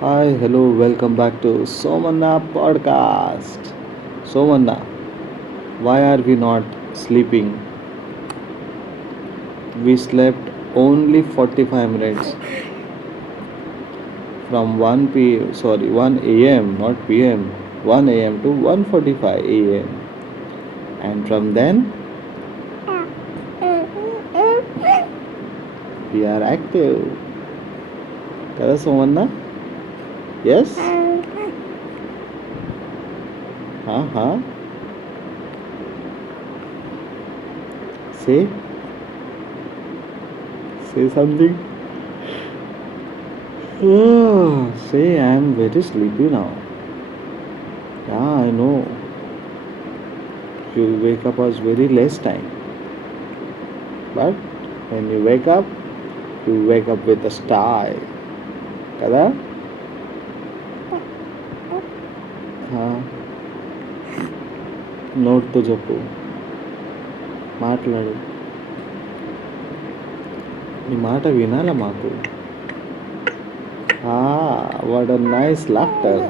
Hi, hello, welcome back to Somanna podcast. Somanna, why are we not sleeping? We slept only 45 minutes from 1 a.m., not p.m., 1 a.m. to 1:45 a.m. And from then, we are active. Kada Somanna? Yes? Huh? Say, say something. Oh, say I am very sleepy now. Yeah, I know. You wake up as very less time. But when you wake up with a style. Kada? నోట్తో చెప్పు, మాట్లాడు. నీ మాట వినాలా మాకు? What a nice laughter.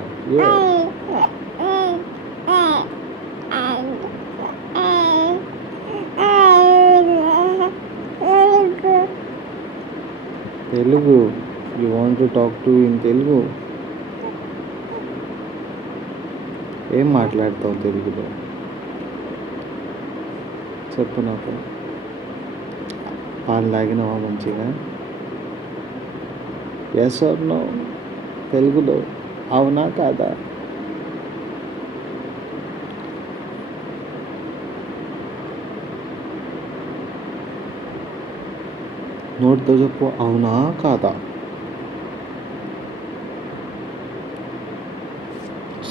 Telugu, you want to talk to in Telugu. ఏం మాట్లాడతావు తెలుగులో? చెప్పు నాకు. పాలు తాగినావా మంచిగా? ఎస్ ఆర్ నో, తెలుగులో అవునా కాదా? నోటితో చెప్పు, అవునా కాదా?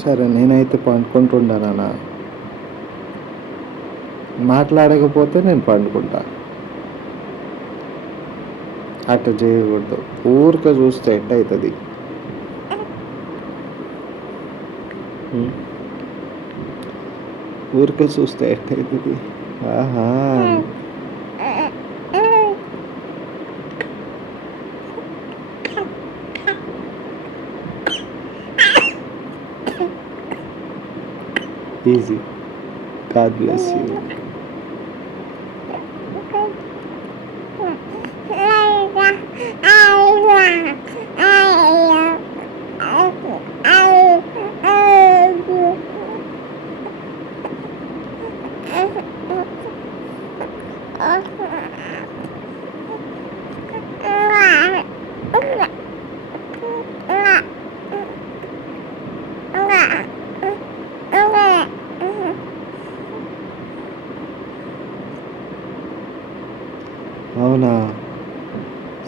సరే, నేనైతే పండుకుంటున్నానా? మాట్లాడకపోతే నేను పండుకుంటా. అట్లా చేయకూడదు. ఊరికే చూస్తే ఎట్ట అవుతుంది? ఊరికే చూస్తే ఎట్ట అవుతుంది? ఆహా, ఈజీ. God bless you. అవునా?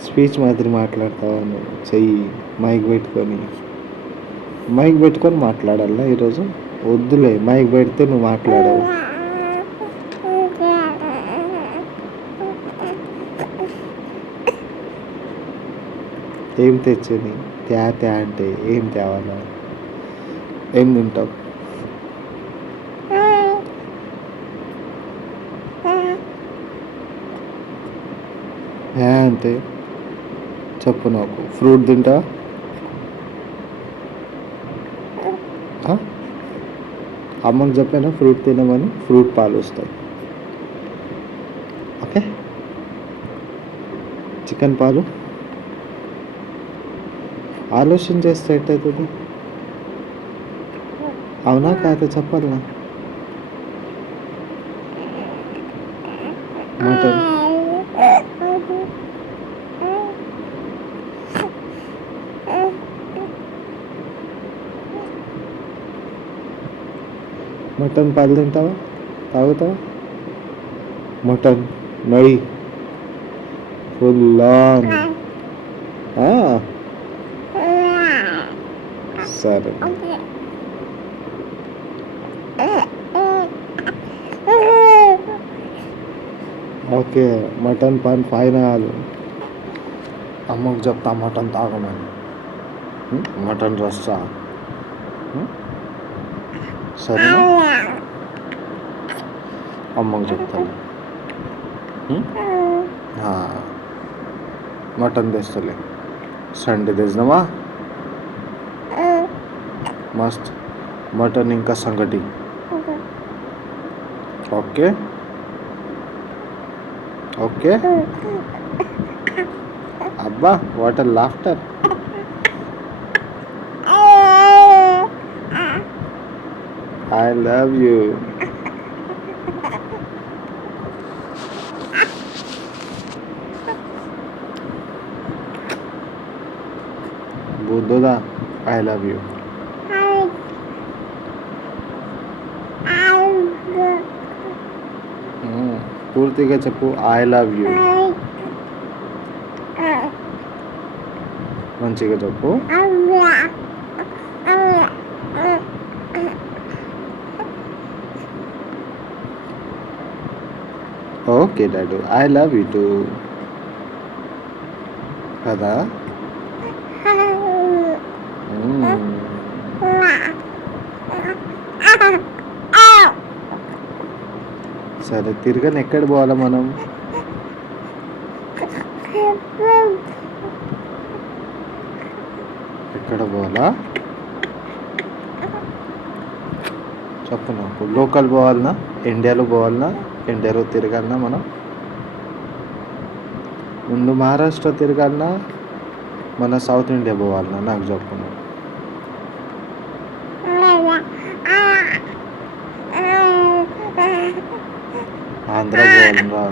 స్పీచ్ మాదిరి మాట్లాడతావా నువ్వు? చెయ్యి మైక్ పెట్టుకొని మాట్లాడాలా ఈరోజు? వద్దులే, మైక్ పెడితే నువ్వు మాట్లాడవు. ఏం తెచ్చని త్యా అంటే ఏం తేవాలా? ఏం తింటావు? అంటే చెప్పు నాకు. ఫ్రూట్ తింటా? అమ్మకి చెప్పాను ఫ్రూట్ తినమని. ఫ్రూట్ పాలు వస్తాయి. ఓకే, చికెన్ పాలు. ఆలోచన చేస్తే ఎట్టవుతుంది? అవునా కాదా చెప్పాలనా? మటన్ మటన్ పాలు తింటావా? తాగుతావా? మటన్ నడి ఫుల్ ఆన్. సరే, ఓకే. మటన్ పాన్ ఫైనల్. అమ్మకు చెప్తా మటన్ తాగమని. మటన్ రస్సా. సరేనా? అమ్మకు చెప్తాను. మటన్ తెస్తలే. సండే తెచ్చినామా? మస్ట్ మటన్ ఇంకా సంగటి. Okay okay. అబ్బా what a laughter. I love you. బుద్ధుదా ఐ లవ్ యూ. పూర్తిగా చెప్పు ఐ లవ్ యూ. మంచిగా చెప్పు. Okay daddy I love you too కదా. సరే తిరగని ఎక్కడ పోవాలా మనం? ఎక్కడ పోవాలా చెప్పు నాకు. లోకల్ పోవాలన్నా, ఇండియాలో పోవాలన్నా, ఇండియాలో తిరగాలన్నా మనం? ముందు మహారాష్ట్ర తిరగాలన్నా మన సౌత్ ఇండియా పోవాలన్నా నాకు చెప్పు. ఆంధ్ర పోవాలరా.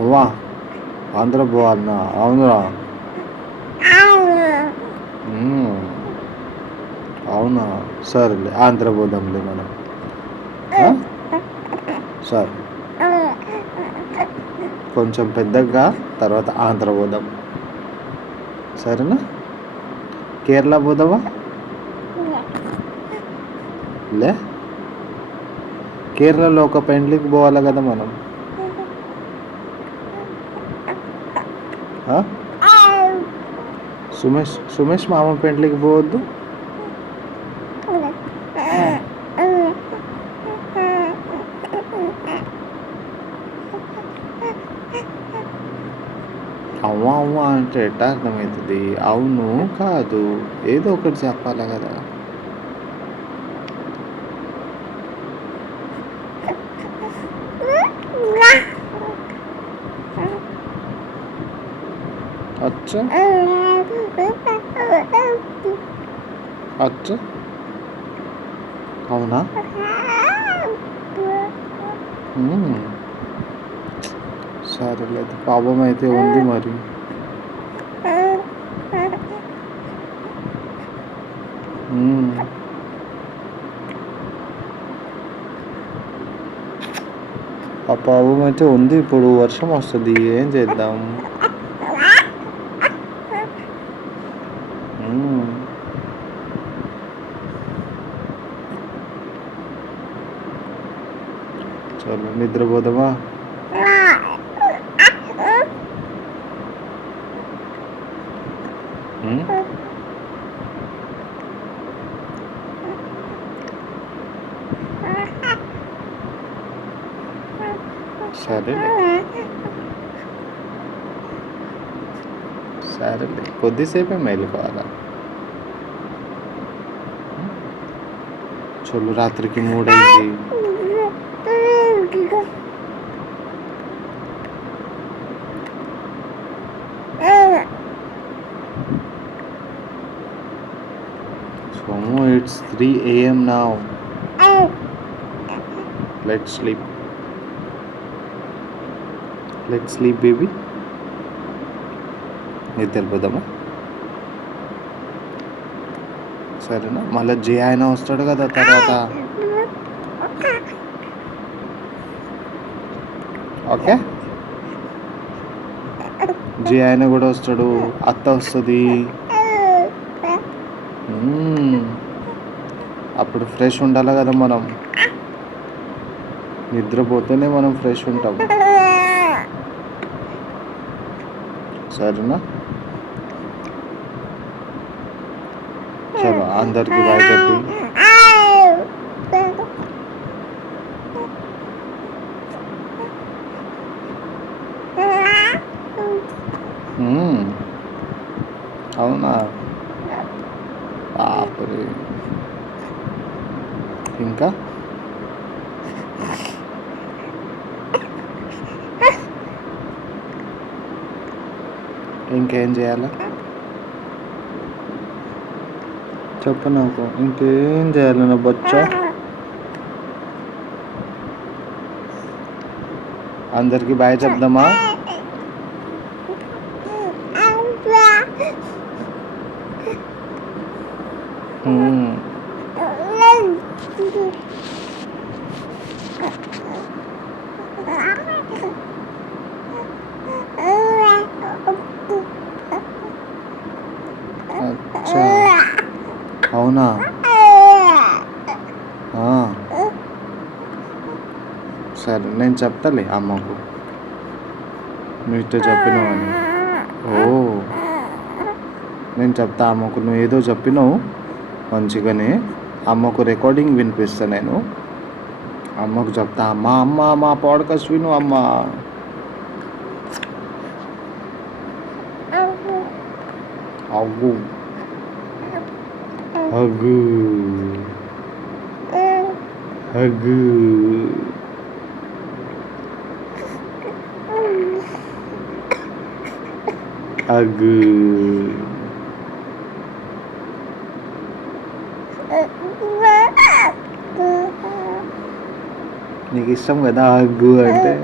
అవ్వా ఆంధ్ర పోవాలన్నా? అవునురా. అవునా సరేలే ఆంధ్ర పోదాంలే మనం. సరే కొంచెం పెద్దగా తర్వాత ఆంధ్ర పోదాం సరేనా. కేరళ పోదామా? లే కేరళలో ఒక పెండ్లికి పోవాలి కదా మనం. సుమేష్ మామ పెండ్లికి పోవద్దు. అవ్వ అవ్వ అంటే ఎట్టా అర్థమవుతుంది? అవును కాదు ఏదో ఒకటి చెప్పాలి కదా. అచ్చా అచ్చా అవునా. సరేలేదు పాపం అయితే ఉంది మరి. ఆ పాపం అయితే ఉంది. ఇప్పుడు వర్షం వస్తుంది ఏం చేద్దాం. చలో నిద్రపోదామా? సరేలే సరేలే కొద్దిసేపే మేలుకోవాలా. చలో రాత్రికి 3 అయింది. Somo, it's 3 a.m. now. Let's sleep. Let's sleep, baby. నిద్రపోదామా? సరేనా. మళ్ళీ జే ఆయన వస్తాడు కదా తర్వాత. ఓకే జే ఆయన కూడా వస్తాడు, అత్త వస్తుంది. అప్పుడు ఫ్రెష్ ఉండాలి కదా మనం. నిద్రపోతేనే మనం ఫ్రెష్ ఉంటాం సరేనా. చలో అందరికి బాయ్ చెప్పి. అవునా? బాప్రే! ఇంకా ఇంకేం చేయాలి చెప్పు నాకు, ఇంకేం చేయాలి నా బొచ్చా? అందరికి బాయ్ చెప్దామా? హ్మ్. అచ్చా, అవునా? ఆ, సరే నేను చెప్తాలే అమ్మకు నువ్వు ఇట్లా చెప్పినావని. ఓ, నేను చెప్తా అమ్మకు, నువ్వు ఏదో చెప్పినావు మంచిగానే. అమ్మకు రికార్డింగ్ వినిపిస్తా నేను. అమ్మకు చెప్తా, అమ్మ అమ్మ మా పాడ్కాస్ట్ విను అమ్మ. అవ్వు హగ్గు హగ్గు హగ్గు. నీకు ఇష్టం కదా హగ్గు అంటే?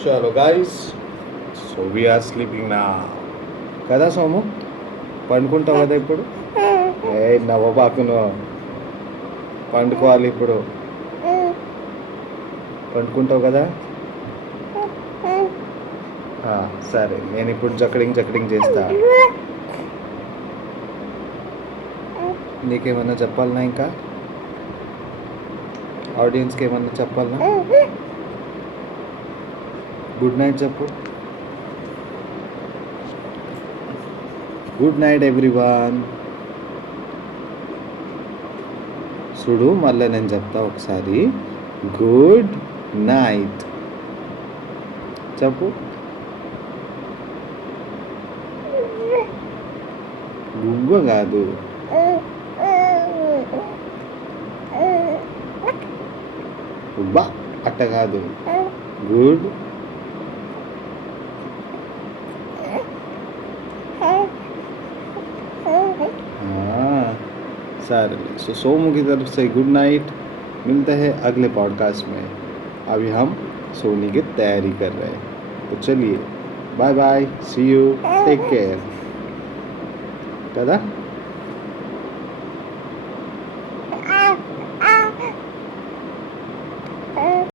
చలో గైస్, సో వీఆర్ స్లీపింగ్ నా. కదా సోము, పండుకుంటావు కదా ఇప్పుడు? ఏ నవ్వబాకు నువ్వు, పండుకోవాలి ఇప్పుడు. పండుకుంటావు కదా? సరే, నేను ఇప్పుడు జకడింగ్ చేస్తా. నీకేమన్నా చెప్పాలనా? ఇంకా ఆడియన్స్కి ఏమన్నా చెప్పాలనా? గుడ్ నైట్ చెప్పు. Good night everyone. చూడు, మళ్ళీ నేను చెప్తా ఒకసారి. గుడ్ నైట్ చెప్పు. గువ్వ కాదు, ఉబ్బా అట్ట కాదు. గుడ్ सर सो सोमू की तरफ से गुड नाइट. मिलते हैं अगले पॉडकास्ट में. अभी हम सोने की तैयारी कर रहे हैं, तो चलिए bye bye, see you, take care. दादा.